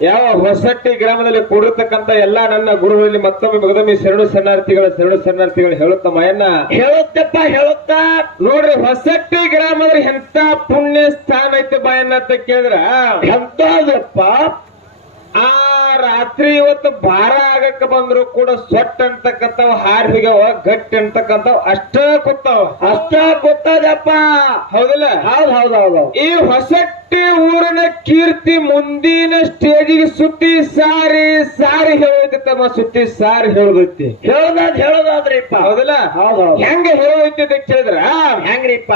ಯಾವ ಹೊಸಟ್ಟಿ ಗ್ರಾಮದಲ್ಲಿ ಕೂಡಿರ್ತಕ್ಕಂತ ಎಲ್ಲಾ ನನ್ನ ಗುರುಗಳಲ್ಲಿ ಮತ್ತೊಮ್ಮೆ ಮಗದೊಮ್ಮೆ ಶರಣು ಶರಣಾರ್ಥಿಗಳ ಶರಣು ಶರಣಾರ್ಥಿಗಳು ಹೇಳುತ್ತ ಮಯನ್ನ ಹೇಳುತ್ತಪ್ಪ ಹೇಳುತ್ತ? ನೋಡ್ರಿ ಹೊಸಟ್ಟಿ ಗ್ರಾಮದಲ್ಲಿ ಎಂತ ಪುಣ್ಯ ಸ್ಥಾನ ಐತೆ ಬಾಯನ್ನ ಅಂತ ಕೇಳಿದ್ರ? ಎಂತದಪ್ಪ ಆ ರಾತ್ರಿ ಇವತ್ತು ಭಾರ ಆಗಕ್ಕ ಬಂದ್ರು ಕೂಡ ಸೊಟ್ಟ ಅಂತಕ್ಕಂಥವ್ ಹಾರ್ ಹಿಗವ ಗಟ್ಟಿ ಅಂತಕ್ಕಂಥವ್ ಅಷ್ಟ ಗೊತ್ತಾವ. ಅಷ್ಟ ಗೊತ್ತದಪ್ಪ ಹೌದಿಲ್ಲ? ಹೌದ್ ಹೌದ್ ಹೌದ್. ಈ ಹೊಸಟ್ಟಿ ಊರಿನ ಕೀರ್ತಿ ಮುಂದಿನ ಸ್ಟೇಜಿಗೆ ಸುತ್ತಿ ಸಾರಿ ಸಾರಿ ಹೇಳೈತಿ ತಮ್ಮ ಸುತ್ತಿ ಸಾರಿ ಹೇಳೋದೈತಿ. ಹೇಳೋದಾದ್ ಹೇಳೋದಾದ್ರಿಪ್ಪ. ಹೌದಲ್ಲ? ಹೌದ್ ಹೌದ್ ಹೆಂಗ ಹೇಳೋದೈತಿ ಅಂತ ಕೇಳಿದ್ರ? ಹೆಂಗ್ರಿಪ್ಪ?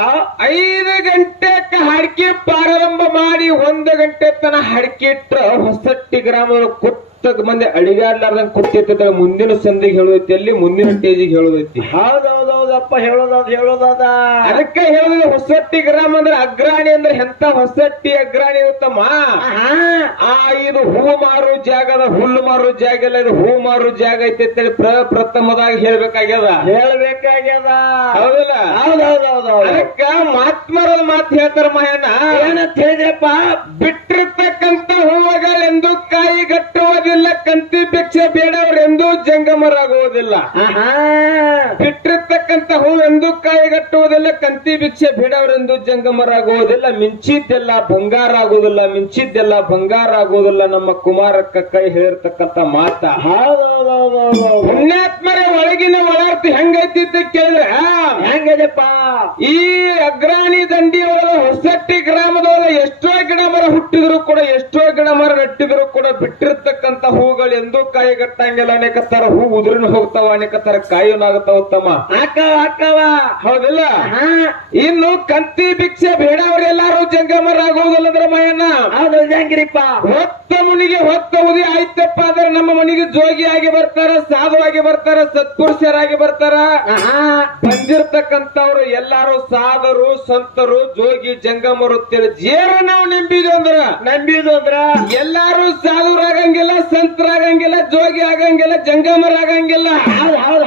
ಐದು ಗಂಟೆ ಹಡ್ಕೆ ಪ್ರಾರಂಭ ಮಾಡಿ ಒಂದು ಗಂಟೆ ತನ ಹಡ್ಕೆ ಇಟ್ರ ಹೊಸಟ್ಟಿ ಗ್ರಾಮದ ಕುತ್ತ ಮಂದಿ ಅಡಿಗಾಡ್ಲಾರ್ದಂಗ್ ಕುತ್ತಿತ್ತ ಮುಂದಿನ ಸಂದಿಗೆ ಹೇಳೋದೈತಿ ಅಲ್ಲಿ ಮುಂದಿನ ಸ್ಟೇಜಿಗೆ ಹೇಳೋದೈತಿ. ಹೌದೌದೌದಪ್ಪ ಹೇಳೋದಾದ್ ಹೇಳೋದಾದ. ಅದಕ್ಕೆ ಹೇಳಿದ್ರೆ ಹೊಸಟ್ಟಿ ಗ್ರಾಮ ಅಂದ್ರೆ ಅಗ್ರಾಣಿ ಅಂದ್ರೆ ಎಂತ ಹೊಸಟ್ಟಿ ಅಗ್ರಾಣಿ ಉತ್ತಮ ಆ ಇದು ಹೂ ಮಾರು ಜಾಗದ ಹುಲ್ಲು ಮಾರು ಜಾಗ ಇಲ್ಲ ಇದು ಹೂ ಮಾರು ಜಾಗ ಐತಿ ಅಂತೇಳಿ ಪ್ರಪ್ರಥಮದಾಗ ಹೇಳ್ಬೇಕಾಗ್ಯದ? ಹೇಳ್ಬೇಕಾಗ್ಯದ. ಹೌದಲ್ಲ? ಹೌದ್ ಹೌದ್ ಹೌದ್ ಹೌದು ಅದಕ್ಕ ಮಾತ್ಮರದ ಮಾತು ಹೇಳ್ತಾರ ಮಹೇನ ಏನಂತ ಹೇಳಿದ್ರಪ್ಪ? ಬಿಟ್ಟಿರ್ತಕ್ಕಂತ ಜಂಗಮರಾಗುವುದಿಲ್ಲ ಆಗುವುದಿಲ್ಲ ಬಿಟ್ಟಿರ್ತಕ್ಕಂತ ಹೂ ಎಂದು ಕಾಯಿಗಟ್ಟುವುದಿಲ್ಲ ಕಂತಿ ಭಿಕ್ಷೆ ಜಂಗಮರ ಆಗುವುದಿಲ್ಲ ಮಿಂಚಿದ್ದೆಲ್ಲ ಬಂಗಾರ ಆಗುವುದಿಲ್ಲ ಮಿಂಚಿದ್ದೆಲ್ಲ ಬಂಗಾರ ಆಗುವುದಿಲ್ಲ ನಮ್ಮ ಕುಮಾರಕ್ಕ ಕೈ ಹೇಳಿರ್ತಕ್ಕಂತ ಮಾತ. ಹೌದು. ಪುಣ್ಯಾತ್ಮರ ಒಳಗಿನ ಒಳಾರ್ತಿ ಹೆಂಗೈತಿ ಅಂತ ಕೇಳಿದ್ರೆ? ಹೆಂಗದಪ್ಪ ಈ ಅಗ್ರಾಣಿ ದಂಡಿ ಒಳಗ ಹೊಸಟ್ಟಿ ಗ್ರಾಮದೊಳಗ ಎಷ್ಟೋ ಗಿಡ ಮರ ಹುಟ್ಟಿದ್ರು ಕೂಡ ಎಷ್ಟೋ ಗಿಡ ಮರ ನೆಟ್ಟಿದ್ರು ಕೂಡ ಬಿಟ್ಟಿರ್ತಕ್ಕಂತ ಹೂಗಳು ಎಂದೂ ಕಾಯಿಗಟ್ಟಂಗಿಲ್ಲ. ಅನೇಕ ತರ ಹೂ ಉದುರಿನ ಹೋಗ್ತಾವ ಅನೇಕ ತರ ಕಾಯಿನಾಗುತ್ತಾವ ತಮ್ಮ. ಹಾಕವ ಹಾಕವ ಹೌದಿಲ್ಲ. ಇನ್ನು ಕಂತಿ ಭಿಕ್ಷೆ ಬೇಡವರೆಲ್ಲಾರು ಜಂಗಮರಾಗುವುದಿಲ್ಲದ್ರ ಮಯನ ಹೌದು ಜಂಗಿರಿಪ್ಪ. ಹೊತ್ತ ಮುನಿಗೆ ಹೊತ್ತ ಉದಿ ಆಯ್ತಪ್ಪ ಆದ್ರೆ ನಮ್ಮ ಮನೆಗೆ ಜೋಗಿಯಾಗಿ ಬರ್ತಾರ ಸಾಧುವಾಗಿ ಬರ್ತಾರ ಸತ್ಪುರುಷರಾಗಿ ಬರ್ತಾರ. ಬಂದಿರ್ತಕ್ಕಂಥವ್ರು ಎಲ್ಲಾರು ಸಾಧರು ಸಂತರು ಜೋಗಿ ಜಂಗಮರು ಜೇರ ನಾವು ನಂಬಿದ್ವಿ ಅಂದ್ರ? ನಂಬಿದು ಅಂದ್ರ? ಎಲ್ಲಾರು ಸಾಧುರಾಗಂಗಿಲ್ಲ ಸಂತರಾಗಂಗಿಲ್ಲ ಜೋಗಿ ಆಗಂಗಿಲ್ಲ ಜಂಗಮರಾಗಂಗಿಲ್ಲ. ಆಗಂಗಿಲ್ಲ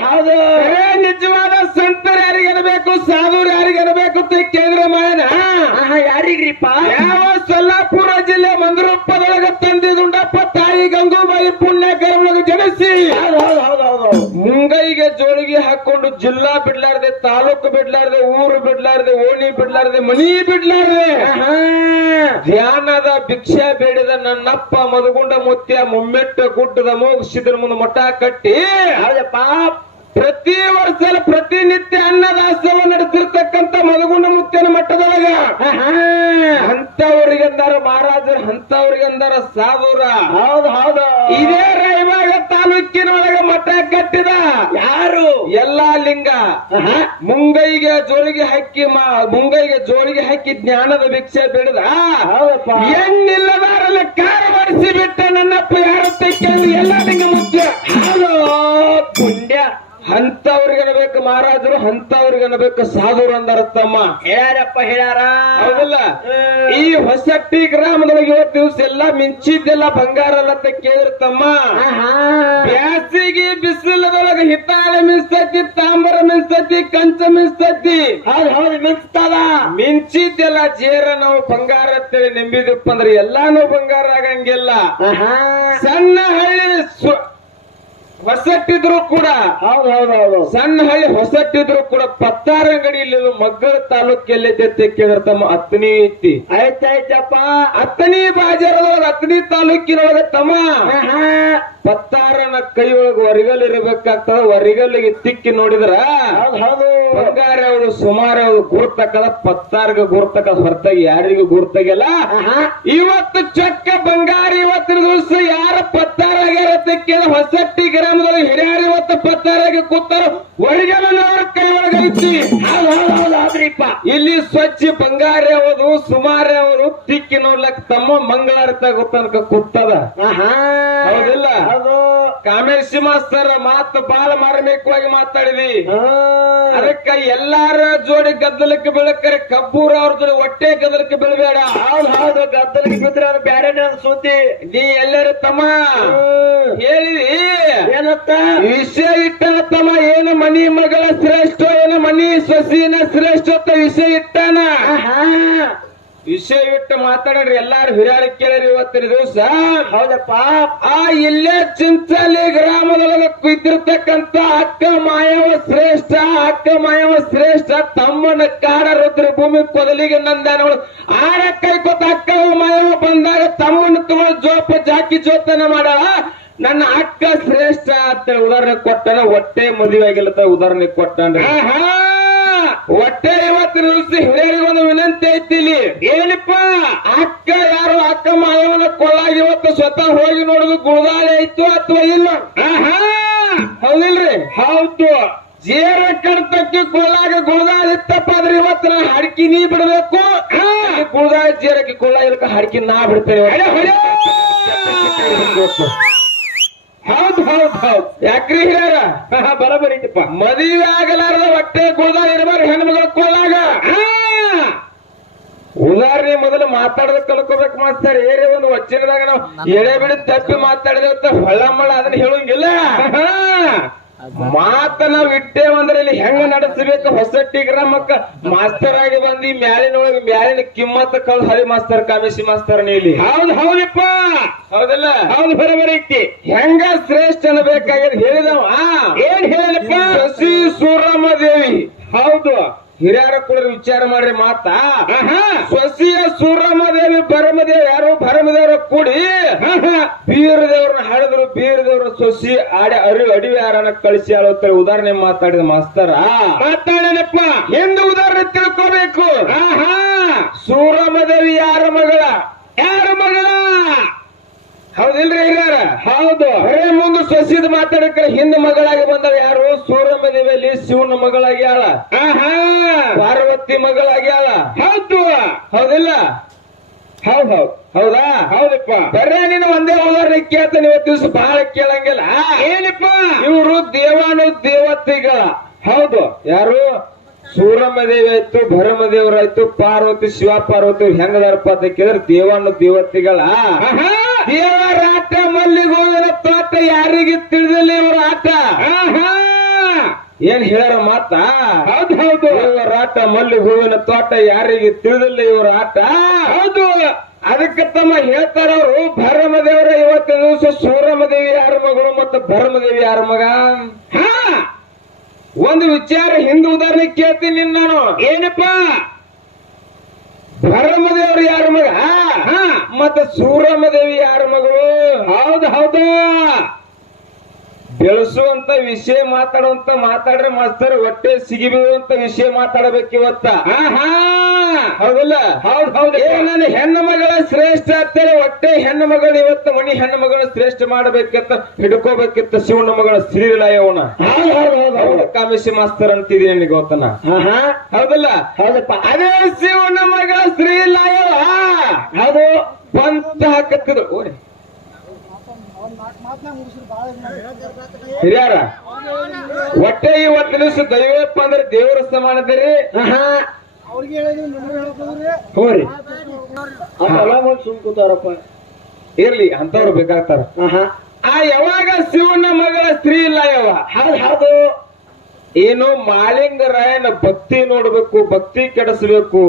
ಹೌದ್ ನಿಜವಾದ ಸಂತರು ಯಾರಿಗೇನಬೇಕು ಸಾಧುರು ಯಾರಿಗೇನಬೇಕು ಕೇಂದ್ರ ಮಾಯನ? ಯಾರಿಗ್ರಿಪ್ಪ? ಯಾವ ಹಾಕೊಂಡು ಜಿಲ್ಲಾ ಬಿಡ್ಲಾರ್ದೆ ತಾಲೂಕು ಬಿಡ್ಲಾರ್ದೆ ಊರು ಬಿಡ್ಲಾರ್ದೆ ಓಣಿ ಬಿಡ್ಲಾರ್ದೆ ಮನಿ ಬಿಡ್ಲಾರ್ದೆ. ಧ್ಯಾನದ ಭಿಕ್ಷೆ ಬೇಡಿದ ನನ್ನಪ್ಪ ಮದುಗುಂಡ ಮುತ್ಯ ಮುಮ್ಮೆಟ್ಟ ಗುಡ್ಡದ ಮೂಗು ಸಿದ್ರ ಮುಂದೆ ಮಠ ಕಟ್ಟಿ. ಹೌದಪ್ಪ. ಪ್ರತಿ ವರ್ಷ ಪ್ರತಿನಿತ್ಯ ಅನ್ನದಾಸವ ನಡೆಸಿರ್ತಕ್ಕಂತ ಮದಗುಂಡ ಮುತ್ತಿನ ಮಟ್ಟದೊಳಗ ಆಹಾ. ಅಂತವ್ರಿಗಂದಾರ ಮಹಾರಾಜರು ಅಂತವ್ರಿಗಂದಾರ ಸಾಧುರ. ಹೌದು ಹೌದು. ಇದೇ ರಾಯಬಾಗ ತಾಲೂಕಿನೊಳಗ ಮಠ ಕಟ್ಟಿದ. ಯಾರು? ಎಲ್ಲಾ ಲಿಂಗ. ಮುಂಗೈಗೆ ಜೋಳಿಗೆ ಹಾಕಿ ಮುಂಗೈಗೆ ಜೋಳಿಗೆ ಹಾಕಿ ಜ್ಞಾನದ ಭಿಕ್ಷೆ ಬಿಡದ. ಹೆಣ್ಣಿಲ್ಲದಾರಲ್ಲ ಕಾರ ಮಾಡಿಸಿ ಬಿಟ್ಟ ನನ್ನಪ್ಪ ಯಾರು ತೆಕ್ಕೆ ಎಲ್ಲ ಲಿಂಗ ಮುಖ್ಯ ಹಲೋ ಪುಣ್ಯ. ಅಂತವ್ರಿಗನಬೇಕು ಮಹಾರಾಜರು ಅಂತವ್ರಿಗನಬೇಕು ಸಾಧುರು ಅಂದಾರ ತಮ್ಮ ಹೇಳಾರ ಹೇಳ್ಯಾರ ಹೌದಲ್ಲ. ಈ ಹೊಸಟ್ಟಿ ಗ್ರಾಮದೊಳಗೆ ಇವತ್ತು ದಿವಸ ಎಲ್ಲ ಮಿಂಚಿದ್ದೆಲ್ಲ ಬಂಗಾರ ಅಂತ ಕೇಳಿರ್ತಮ್ಮ. ಬ್ಯಾಸಿಗೆ ಬಿಸಿಲದೊಳಗೆ ಹಿತ್ತಾಳೆ ಮಿಂಚತಿ ತಾಂಬರ ಮಿಂಚತಿ ಕಂಚ ಮಿಂಚತಿ ಹೌದ್ ಹೌದು ಮಿಂಚ್ತದ ಮಿಂಚಿದ್ದೆಲ್ಲ ಜೇರ ನಾವು ಬಂಗಾರ ಅಂತೇಳಿ ನಂಬಿದಪ್ಪ ಅಂದ್ರೆ ಎಲ್ಲಾನು ಬಂಗಾರ ಆಗಂಗಿಲ್ಲ. ಸಣ್ಣ ಹಳ್ಳಿ ಹೊಸಟ್ಟಿದ್ರು ಕೂಡ ಹೌದು ಹೌದು ಹೌದು. ಸಣ್ಣ ಹಳ್ಳಿ ಹೊಸಟ್ಟಿದ್ರು ಕೂಡ ಪತ್ತಾರ ಅಂಗಡಿ ಮಗ್ಗಲ ತಾಲೂಕಲ್ಲಿ ಐತೆ ಕೇಳಿದ್ರೆ ತಮ್ಮ ಹತ್ತನೇ ಐತಿ. ಆಯ್ತಾಯ್ತಪ್ಪ ಹತ್ತನೇ ಬಾಜಾರದೊಳಗ ಹತ್ತನೇ ತಾಲೂಕಿನೊಳಗ ತಮ್ಮ. ಪತ್ತಾರನ ಕೈಯೊಳಗ ಒಳಗ ವರಿಗಲ್ ಇರಬೇಕಾಗ್ತದ ಹೊರಗಲ್ಲಿಗೆ ತಿಕ್ಕಿ ನೋಡಿದ್ರ ಬಂಗಾರ ಅವರು ಸುಮಾರು ಅವರು ಗುರ್ತಕ್ಕದ ಪತ್ತಾರ್ಗ ಗುರ್ತಕ ಹೊರತಾಗಿ ಯಾರಿಗೂ ಗುರ್ತಾಗಿಲ್ಲ. ಇವತ್ತು ಚೊಕ್ಕ ಬಂಗಾರ ಇವತ್ತಿನ ದಿವಸ ಯಾರ ಪತ್ತಾರ ಆಗ್ಯಾರ ತಿಕ್ಕಿದ ಹೊಸಟ್ಟಿ ಗೊತ್ತನಕ ಮಂಗಳಾರತ ಗೊತ್ತನಕ ಕೂತದ ಆಹಾ. ಹೌದಿಲ್ಲ? ಹೌದು. ಕಾಮೇಶಿ ಮಾಸ್ತರ್ ಮಾತು ಬಾಳ ಮಾರ್ಮಿಕವಾಗಿ ಮಾತಾಡಿದಿ. ಅದಕ್ಕ ಎಲ್ಲಾರ ಜೋಡಿ ಗದ್ದಲಕ್ಕೆ ಬೆಳಕರೆ ಕಬ್ಬೂರ ಅವ್ರ ಜೋಡಿ ಹೊಟ್ಟೆ ಗದ್ದಲಕ್ಕೆ ಬೀಳಬೇಡ. ಹೌದ್ ಹೌದು. ಗದ್ದಲಕ್ಕೆ ಬಿದ್ರೆ ಅದು ಬ್ಯಾರೆ ಸುದ್ದಿ ನೀ ಎಲ್ಲರೂ ತಮ್ಮ. ಹೇಳಿದಿ? ಏನತ್ತ? ವಿಷಯ ಇಟ್ಟ ತಮ್ಮ. ಏನು ಮನಿ ಮಗಳ ಶ್ರೇಷ್ಠ ಏನು ಮನಿ ಸಸಿನ ಶ್ರೇಷ್ಠ ವಿಷಯ ಇಟ್ಟಾನ. ವಿಷಯ ಇಟ್ಟು ಮಾತಾಡ್ರಿ ಎಲ್ಲಾರು ಹಿರಿಯರ ಕೇಳಿರಿ ಇವತ್ತಿನ ದಿವಸ. ಹೌದಪ್ಪ. ಆ ಇಲ್ಲೇ ಚಿಂಚಲಿ ಗ್ರಾಮದೊಳಗೆ ಕುಯ್ತಿರ್ತಕ್ಕಂತ ಅಕ್ಕ ಮಾಯವ ಶ್ರೇಷ್ಠ ಅಕ್ಕ ಮಾಯವ ಶ್ರೇಷ್ಠ ತಮ್ಮನ ಕಾಡ ರುದ್ರ ಭೂಮಿ ಕೊದಲಿಗೆ ನಂದಾನವಳು. ಆರ ಕೈ ಕೊತ್ತ ಅಕ್ಕ ಮಾಯವ ಬಂದಾಗ ತಮ್ಮನ ತಗೊಂಡು ಜೋಪ ಜಾಕಿ ಜೋತನ ಮಾಡ ನನ್ನ ಅಕ್ಕ ಶ್ರೇಷ್ಠ ಅಂತ ಉದಾಹರಣೆ ಕೊಟ್ಟನ ಹೊಟ್ಟೆ ಮದುವೆ ಆಗಿಲ್ಲ ಉದಾಹರಣೆ ಕೊಟ್ಟನ್ರಿ. ಇವತ್ತು ನಿಲ್ಸಿ ಹಿರಿಯರಿಗೆ ಒಂದು ವಿನಂತಿ ಐತಿಲಿ. ಇಲ್ಲಿ ಏನಪ್ಪ? ಅಕ್ಕ ಯಾರು ಅಕ್ಕ ಮಾಯವನ ಕೊಳ್ಳಾಗಿ ಇವತ್ತು ಸ್ವತಃ ಹೋಗಿ ನೋಡುದು ಗುಳದಾಳೆ ಆಯ್ತು ಅಥವಾ ಇಲ್ಲ? ಹೌದಿಲ್ರಿ? ಹೌದು. ಜೇರ ಕಡತಕ್ಕೆ ಕೊಳ್ಳಾಗ ಗುಳದಾಳ ಇತ್ತಪ್ಪ ಆದ್ರೆ ಇವತ್ತು ನಾ ಹಡ್ಕಿ ನೀ ಬಿಡಬೇಕು? ಗುಳದಾಳ ಜೇರಕ್ಕೆ ಕೊಳ್ಳ ಇರಕ ಹಡ್ಕಿ ನಾ ಬಿಡ್ತೇನೆ. ಹೌದ್ ಹೌದ್ ಹೌದ್. ಯಾಕ್ರಿ ಹಿರಿಯರ? ಬರಬರಿತಪ್ಪ ಮದುವೆ ಆಗಲಾರದ ಹೊಟ್ಟೆ ಗುಳದಾಳ ಇರಬಾರ ಹೆಣ್ಮಗಳ ಕೂದಾಗ ಉದಾಹರಣೆ ಮೊದಲು ಮಾತಾಡದ ಕಲ್ಕೋಬೇಕು ಮಾಸ್ತಾರ. ಏರಿ ಒಂದು ವಚನದಾಗ ನಾವು ಎಳೆ ಬಿಡಿ ತಪ್ಪಿ ಮಾತಾಡಿದ್ರೆ ಹೊಳ್ಳಮ್ಮಳ ಮಳ ಅದನ್ನ ಹೇಳಂಗಿಲ್ಲ. ಮಾತ ನಾವ್ ಇಟ್ಟೇವಂದ್ರೆ ಇಲ್ಲಿ ಹೆಂಗ ನಡೆಸಬೇಕು? ಹೊಸಟ್ಟಿ ಗ್ರಾಮಕ್ಕ ಮಾಸ್ತರ್ ಆಗಿ ಬಂದಿ ಮ್ಯಾಲಿನೊಳಗ ಮ್ಯಾಲಿನ ಕಿಮ್ಮತ್ತ ಕಲ್ ಹರಿ ಮಾಸ್ತರ್ ಕಾಮೇಶಿ ಮಾಸ್ತರ್ ನೀಲಿ ಹೌದ್ ಹೌದಪ್ಪ! ಹೌದಲ್ಲ? ಹೌದು ಬರೋಬರಿ ಐತಿ. ಹೆಂಗ ಶ್ರೇಷ್ಠ ಅನ್ಬೇಕಾಗ್ಯದ ಹೇಳಿದವ? ಏನ್ ಹೇಳಪ್ಪ ಶಶಿ ಸೂರಮ್ಮ ದೇವಿ ಹೌದು. ಹಿರಿಯರ ಕೂಡ ವಿಚಾರ ಮಾಡ್ರಿ ಮಾತಾ. ಸ್ವಸಿಯ ಸುರಮದೇವಿ ಭರಮದೇವಿ ಭರಮದೇವ್ ಯಾರು ಭರಮದೇವರ ಕೂಡಿ ಬೀರದೇವ್ರನ್ನ ಹಾಡಿದ್ರು ಬೀರದೇವ್ರ ಸೊಸಿ ಆಡಿ ಅರಿ ಅಡಿವಿ ಯಾರನ್ನ ಕಳಿಸಿ ಹೇಳುತ್ತೆ ಉದಾಹರಣೆ ಮಾತಾಡಿದ ಮಾಸ್ತರ. ಮಾತಾಡನಪ್ಪ. ಎಂದು ಉದಾಹರಣೆ ತಿಳ್ಕೋಬೇಕು. ಸೂರಮದೇವಿ ಯಾರ ಮಗಳ? ಯಾರ ಮಗಳ? ಹೌದಿಲ್ರಿ ಇರ್ಯಾರ? ಹೌದು. ಬರೇ ಮುಂದೆ ಸೊಸಿದ್ ಮಾತಾಡಕ ಹಿಂದ ಮಗಳಾಗಿ ಬಂದವ ಯಾರು? ಸೂರ್ಯ ದೇವಿಯಲ್ಲಿ ಶಿವನ ಮಗಳಾಗಿ ಆಳ. ಪಾರ್ವತಿ ಮಗಳಾಗಿ ಆಳ. ಹೌದು. ಹೌದಿಲ್ಲ? ಹೌದ್ ಹೌದ್. ಹೌದಾ? ಹೌದಪ್ಪ. ಬರೇ ನೀನು ಒಂದೇ ಉದಾಹರಣೆ ಕೇಳ್ತಾನೆ ಇವತ್ತು ದಿವಸ ಬಹಳ ಕೇಳಂಗಿಲ್ಲ. ಏನಪ್ಪ? ಇವರು ದೇವಾನು ದೇವತೆಗಳ. ಹೌದು. ಯಾರು? ಸೂರಮ್ಮ ದೇವಿ ಆಯ್ತು ಭರಮ ದೇವರಾಯ್ತು ಪಾರ್ವತಿ ಶಿವ ಪಾರ್ವತಿ ಹೆಂಗದಾರಪ್ಪ ಅಂತ ಕೇಳಿದ್ರೆ ದೇವಾನು ದೇವತೆಗಳ. ದೇವರ ಆಟ ಮಲ್ಲಿಗೋವಿನ ಪಾತ್ರ ಯಾರಿಗೆ ತಿಳಿದಿಲ್ಲ ಇವರ ಆಟ ಏನ್ ಹೇಳರ ಮಾತ? ಹೌದು ಹೌದು. ಇವರ ಆಟ ಮಲ್ಲಿಗೆ ಹೂವಿನ ತೋಟ ಯಾರಿಗೆ ತಿಳಿದಿಲ್ಲ ಇವರ ಆಟ ಹೌದು. ಅದಕ್ಕೆ ತಮ್ಮ ಹೇಳ್ತಾರ ಅವರು ಭರಮದೇವರ ಇವತ್ತಿನ ದಿವಸ ಸೂರಮದೇವಿ ಯಾರ ಮಗಳು ಮತ್ತು ಭರಮದೇವಿ ಯಾರ ಮಗ? ಹಾ! ಒಂದು ವಿಚಾರ ಹಿಂದೂ ಉದಾಹರಣೆ ಕೇಳ್ತೀನಿ ನಾನು. ಏನಪ್ಪ? ಭರಮದೇವರು ಯಾರ ಮಗ? ಮತ್ತ ಸೂರಮದೇವಿ ಯಾರ ಮಗಳು? ಹೌದು ಹೌದು. ಬೆಳೆಸುವಂತ ವಿಷಯ ಮಾತಾಡುವಂತ ಮಾತಾಡ್ರೆ ಮಾಸ್ತರ್ ಹೊಟ್ಟೆ ಸಿಗಿಬೀಳುವಂತ ವಿಷಯ ಮಾತಾಡಬೇಕು ಇವತ್ತ. ಹೌದಲ್ಲ? ಹೌದ್ ಹೌದು. ಏ ನನ್ನ ಹೆಣ್ಣು ಮಗಳ ಶ್ರೇಷ್ಠ ಅಂತೇಳಿ ಒಟ್ಟೆ ಹೆಣ್ಣು ಮಗಳು ಇವತ್ತು ಮಣಿ ಹೆಣ್ಣು ಮಗಳ ಶ್ರೇಷ್ಠ ಮಾಡಬೇಕಂತ ಹಿಡ್ಕೋಬೇಕಿತ್ತ ಶಿವಣ್ಣ ಮಗಳ ಶ್ರೀಲಯವನ ಹೌದು ಕಾಮೇಶಿ ಮಾಸ್ತರ್ ಅಂತಿದ್ದೀನಿ ನಿನಗೆ ಗೊತ್ತನ? ಹೌದಲ್ಲ? ಹೌದಪ್ಪ. ಅದೇ ಶಿವಣ್ಣ ಮಗಳ ಶ್ರೀಲಯವ ಅದು ಪಂತ ಹಾಕತ್ತಿದ್ರು. ಹಿರಿಯಾರ ಹೊಟ್ಟೆ ಇವತ್ತು ದಿವಸ ದೈವಪ್ಪ ಅಂದ್ರೆ ದೇವರ ಸಮಾನದಿರಿ ಹೋರಿ ಸುಮ್ ಕೂತಾರಪ್ಪ. ಇರ್ಲಿ ಅಂತವ್ರು ಬೇಕಾಗ್ತಾರ. ಆ ಯಾವಾಗ ಶಿವನ ಮಗಳ ಸ್ತ್ರೀ ಇಲ್ಲ ಯಾವ ಹೌದು ಹೌದು. ಏನು ಮಾಳಿಂಗರಾಯನ ಭಕ್ತಿ ನೋಡ್ಬೇಕು ಭಕ್ತಿ ಕೆಡಿಸ್ಬೇಕು.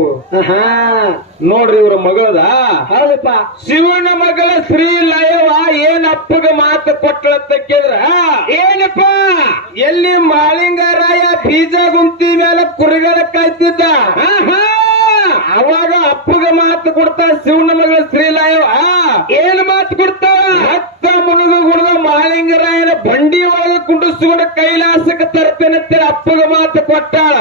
ನೋಡ್ರಿ ಇವ್ರ ಮಗಳದ. ಹೌದಪ್ಪ. ಶಿವನ ಮಗಳ ಶ್ರೀ ಲಯವ ಏನ್ ಅಪ್ಪಗ ಮಾತು ಕೊಟ್ಟಳತ್ತ ಕೇಳಿದ್ರ? ಏನಪ್ಪ? ಎಲ್ಲಿ ಮಾಳಿಂಗರಾಯ ಬೀಜ ಗುಂತಿ ಮೇಲೆ ಕುರಿಗಳ ಕಾಯ್ತಿದ್ದ? ಅವಾಗ ಅಪ್ಪಗ ಮಾತು ಕೊಡ್ತಾ ಶಿವನ ಮಗಳ ಶ್ರೀ ಲಯವ? ಏನ್ ಮಾತು ಕೊಡ್ತಾಳ? ಹತ್ತ ಮುಳುಗು ಗುಡ್ದ ಮಾಳಿಂಗರಾಯನ ಬಂಡಿ ಒಳಗೆ ಕುಂಡಿಸ್ಕೊಂಡು ಕೈಲಾಸಕ್ಕೆ ತರ್ತೇನಂತೆ ಅಪ್ಪಗ ಮಾತು ಕೊಟ್ಟಾಳ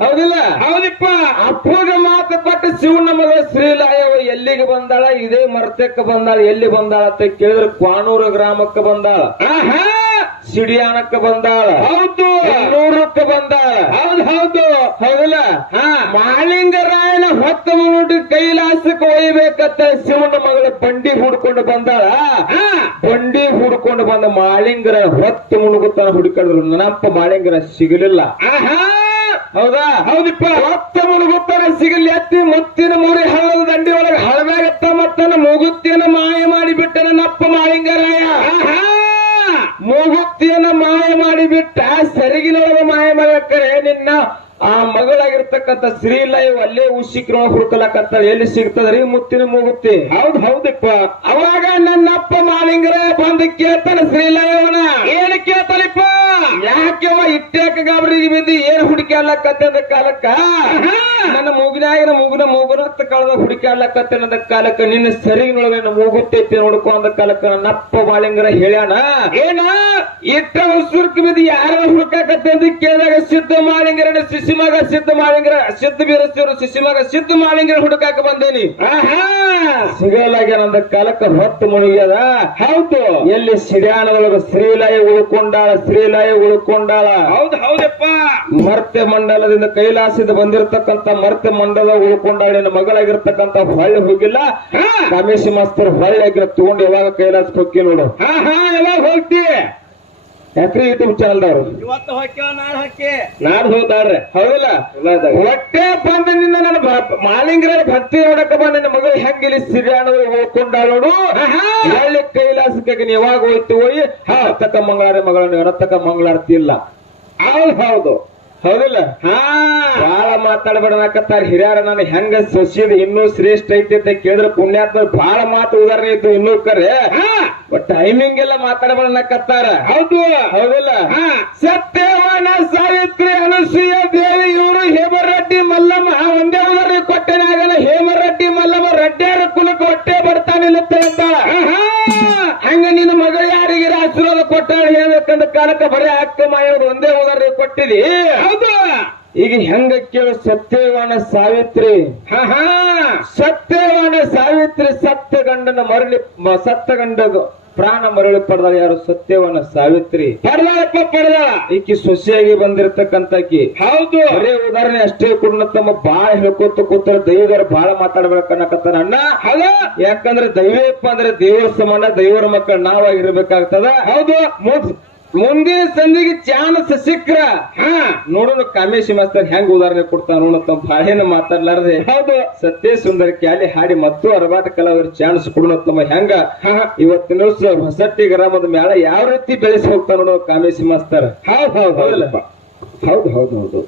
ಹೌದಿಲ್ಲ? ಹೌದಿಪ್ಪ. ಅಪ್ಪಗ ಮಾತು ಕೊಟ್ಟು ಶಿವನ ಮಗಳ ಶ್ರೀಲಾಯವ ಎಲ್ಲಿಗೆ ಬಂದಾಳ? ಇದೇ ಮರ್ತಕ್ಕೆ ಬಂದಾಳ. ಎಲ್ಲಿ ಬಂದಾಳ ಅಂತ ಕೇಳಿದ್ರೆ ಕ್ವಾನೂರು ಗ್ರಾಮಕ್ಕೆ ಬಂದಾಳ. ಸಿಡಿಯಾನಕ್ಕೆ ಬಂದಾಳ. ಹೌದು. ನೂರಕ್ಕೆ ಬಂದಾಳ. ಹೌದು ಹೌದು. ಹೌದಲ್ಲ? ಮಾಲಿಂಗರಾಯನ ಹೊತ್ತ ಮುಟ್ಟು ಕೈಲಾಸಕ್ಕೆ ಒಯ್ಬೇಕಂತ ಶಿವನ ಮಗಳ ಬಂಡಿ ಹುಡ್ಕೊಂಡು ಬಂದಾಳ. ಬಂಡಿ ಹುಡ್ಕೊಂಡು ಬಂದ ಮಾಳಿಂಗರ ಹೊತ್ತು ಮುಳುಗುತ್ತಾನ ಹುಡುಕಿದ್ರು ನನಪ್ಪ ಮಾಳಿಂಗರ ಸಿಗಲಿಲ್ಲ. ಹೌದಾ? ಹೌದಿಪ್ಪ. ಮತ್ತೆ ಮುಳುಗುತ್ತಾನೆ ಸಿಗಲಿ ಎತ್ತಿ ಮುತ್ತಿನ ಮೂರಿ ಹಳ್ಳದ ದಂಡಿ ಒಳಗೆ ಹಳದಾಗತ್ತ ಮತ್ತನ ಮೂಗುತ್ತಿಯನ್ನ ಮಾಯ ಮಾಡಿಬಿಟ್ಟ ನನ್ನಪ್ಪ ಮಾಳಿಂಗರಾಯ. ಮೂಗುತ್ತಿಯನ್ನ ಮಾಯ ಮಾಡಿಬಿಟ್ಟ ಸರಿಗಿನೊಳಗೆ ಮಾಯ ಮಾಡಕ್ಕರೆ ನಿನ್ನ ಆ ಮಗಳಾಗಿರ್ತಕ್ಕ ಬಂದಿರತಕ್ಕಂತ ಶ್ರೀಲೈವ್ ಅಲ್ಲೇ ಉಸಿಕ್ರ ಹುಡುಕಲಕ್ಕಂತ ಎಲ್ಲಿ ಸಿಗ್ತದ್ರಿ ಮುತ್ತಿನ ಮೂಗುತ್ತಿ. ಹೌದ್ ಹೌದಪ್ಪ. ಅವಾಗ ನನ್ನಪ್ಪ ಮಾಲಿಂಗರ ಬಂದು ಕೇಳ್ತಾನ ಶ್ರೀಲಯವನ ಏನ್ ಕೇಳ್ತಾನಪ್ಪ? ಯಾಕೆವ ಇಟ್ಟ್ಯಾಕ ಗಾಬರಿ ಬಿದ್ದಿ? ಏನ್ ಹುಡುಕ್ಯಾಡ್ಲಕತ್ತದ ಕಾಲಕ್ಕ? ನನ್ನ ಮೂಗಿನಾಗಿನ ಮೂಗಿನ ಮೂಗುನ ಕಳೆದ ಹುಡುಕ್ಯಾಡ್ಲಕತ್ತೇನದ ಕಾಲಕ್ಕ ನಿನ್ನ ಸರಿಗಿನೊಳಗೆ ಮೂಗುತ್ತೈತಿ ನೋಡ್ಕೊ ಅಂದ ಕಾಲಕ್ಕ ನನ್ನಪ್ಪ ಮಾಲಿಂಗರ ಹೇಳ್ಯಾನ. ಏನ? ಇಟ್ಟ ಉಸುರ್ಕ ಬಿದ್ದು ಯಾರ ಹುಡುಕಾಕತ್ತೆ ಅಂತ ಕೇಳಿದಾಗ ಸಿದ್ಧ ಮಾಲಿಂಗರ ಶಿಶಿಮಗ ಸಿದ್ಧ ಮಾಲಿಂಗರ ಸಿದ್ಧ ಬೀರಸ್ತಿಯವರು ಶಿಶಿಮಗ ಸಿದ್ಧ ಮಾಲಿಂಗರ ಹುಡುಕಾಕ ಬಂದೇನಿ. ಸಿಗಲಾಗ್ಯಾನಂದ ಕಾಲಕ್ಕ ಹೊತ್ತು ಮುಳುಗ್ಯದ. ಹೌದು. ಎಲ್ಲಿ ಸಿಡ್ಯಾಣದೊಳಗ ಶ್ರೀಲಯ ಉಳ್ಕೊಂಡಾಳ ಶ್ರೀಲಯ ಉಳ್ಕೊಂಡಾಳ. ಹೌದು ಹೌದಪ್ಪ. ಮರ್ತ್ಯ ಮಂಡಲದಿಂದ ಕೈಲಾಸದ ಬಂದಿರತಕ್ಕಂತ ಮರ್ತ್ಯ ಮಂಡಲ ಉಳ್ಕೊಂಡಾಳ ನಿನ್ನ ಮಗಳಾಗಿರ್ತಕ್ಕಂತ ಹೊಳ್ಳಿ ಹೋಗಿಲ್ಲ. ರಮೇಶ್ ಮಾಸ್ತರ್ ಹೊಳ್ಳಿ ಆಗಿರ ತಗೊಂಡು ಯಾವಾಗ ಕೈಲಾಸಕ್ಕೆ ಹೋಗಿ ನೋಡು. ಹಾ ಹಾ ಯಾವಾಗ ಹೋಗ್ತಿ. ಯಾಕ್ರಿ ಯೂಟ್ಯೂಬ್ ಚಾನಲ್ದವ್ರು ಇವತ್ತು ಹೊಕ್ಕೇವ ನಾಳೆ ಹೊಕ್ಕಿ ನಾಡ್ ಹೋದಾಡ್ರೆ ಹೌದಿಲ್ಲ? ಹೊಟ್ಟೆ ಬಂದ ನಿನ್ನ ನನ್ನ ಮಾಲಿಂಗರ ಭಕ್ತಿ ನೋಡಕ ಬಂದ ನಿನ್ನ ಮಗಳು ಹೆಂಗಿಲಿ ಇಲ್ಲಿ ಸಿರಿಯಾಣದ ಹೋಗ್ಕೊಂಡಾಳ ನೋಡು ಹಳ್ಳಿ ಕೈಲಾಸಕ್ಕೆ ಯಾವಾಗ ಹೋಯ್ತು ಹೋಯಿ? ಹಾ ತಕ್ಕ ಮಂಗಳಾರ ಮಗಳನ್ನು ರತ್ತಕ ಮಂಗಳಾರತಿ ಇಲ್ಲ. ಹೌದು ಹೌದು. ಹೌದಿಲ್ಲ? ಹಾ. ಬಾಳ ಮಾತಾಡ್ಬೇಡನಕತ್ತಾರ ಹಿರಿಯರ ನನ್ನ ಹೆಂಗ ಸಸ್ಯದ ಇನ್ನೂ ಶ್ರೇಷ್ಠ ಐತಿ ಅಂತ ಕೇಳಿದ್ರೆ ಪುಣ್ಯಾತ್ಮ ಬಾಳ ಮಾತು ಉದಾಹರಣೆ ಇತ್ತು ಇನ್ನೂ ಕರೆ ಟೈಮಿಂಗ್ ಎಲ್ಲ ಮಾತಾಡಬೇಡನಕತ್ತಾರ ಹೌದು. ಹೌದಿಲ್ಲ? ಸತ್ಯವಾನ ಸಾವಿತ್ರಿ ಅನಸೂಯ ದೇವಿ ಇವರು ಹೇಮರೆಡ್ಡಿ ಮಲ್ಲಮ್ಮ ಒಂದೇ ಉದಾಹರಣೆ ಹೇಮರೆಡ್ಡಿ ಕಾಲಕ್ಕೆ ಬರೀ ಅಕ್ಕ ಮಾಯೋದು ಒಂದೇ ಉದಾಹರಣೆ ಕೊಟ್ಟಿದಿ. ಹೌದು. ಈಗ ಹೆಂಗ ಕೇಳು ಸತ್ಯವಾನ ಸಾವಿತ್ರಿ. ಸತ್ಯವಾನ ಸಾವಿತ್ರಿ ಸತ್ಯ ಗಂಡನ ಮರಳಿ ಸತ್ಯ ಸತ್ತ ಗಂಡಗ ಪ್ರಾಣ ಮರಳಿ ಪಡೆದ ಯಾರು ಸತ್ಯವಾನ ಸಾವಿತ್ರಿ? ಪಡೆದಪ್ಪ ಪಡೆದ. ಈಕಿ ಸೊಸೆಯಾಗಿ ಬಂದಿರತಕ್ಕಂತಕಿ. ಹೌದು. ಬರೇ ಉದಾಹರಣೆ ಅಷ್ಟೇ ಕೂಡ ತಮ್ಮ ಬಾಳ ಹೇಳ್ಕೊತ ಕೂತಾರ ದೈವದವ್ರು ಬಾಳ ಮಾತಾಡ್ಬೇಕನ್ನಕತ್ತಾನ ಅಣ್ಣ. ಹೌದು. ಯಾಕಂದ್ರೆ ದೈವಪ್ಪ ಅಂದ್ರೆ ದೇವರ ಸಮಾನ ದೈವರ ಮಕ್ಕಳ ನಾವಾಗಿರ್ಬೇಕಾಗ್ತದ. ಹೌದು. ಮುಂದಿನ ಸಂದಿಗೆ ಚಾನ್ಸ್ ಸಿಕ್ಕ್ರ ಹಾ. ನೋಡೋಣ ಕಾಮೇಶಿ ಮಾಸ್ತರ್ ಹೆಂಗ್ ಉದಾಹರಣೆ ಕೊಡ್ತಾನ ನೋಡ ತಮ್ಮ ಬಾಳೇನ ಮಾತಾಡ್ಲಾರ್ದೆ. ಹೌದು. ಸತ್ಯ ಸುಂದರ ಕ್ಯಾಲಿ ಹಾಡಿ ಮತ್ತು ಅರಬಾಟ ಕಲಾವಿದ ಚಾನ್ಸ್ ಕೊಡೋಣ ತಮ್ಮ ಹೆಂಗ. ಇವತ್ತಿನ ದಿವಸ ಹೊಸಟ್ಟಿ ಗ್ರಾಮದ ಮೇಳ ಯಾವ ರೀತಿ ಬೆಳೆಸಿ ಹೋಗ್ತಾನ ನೋಡೋ ಕಾಮೇಶಿ ಮಾಸ್ತರ್. ಹೌದ್ ಹೌದ್ ಹೌದು ಹೌದು ಹೌದು.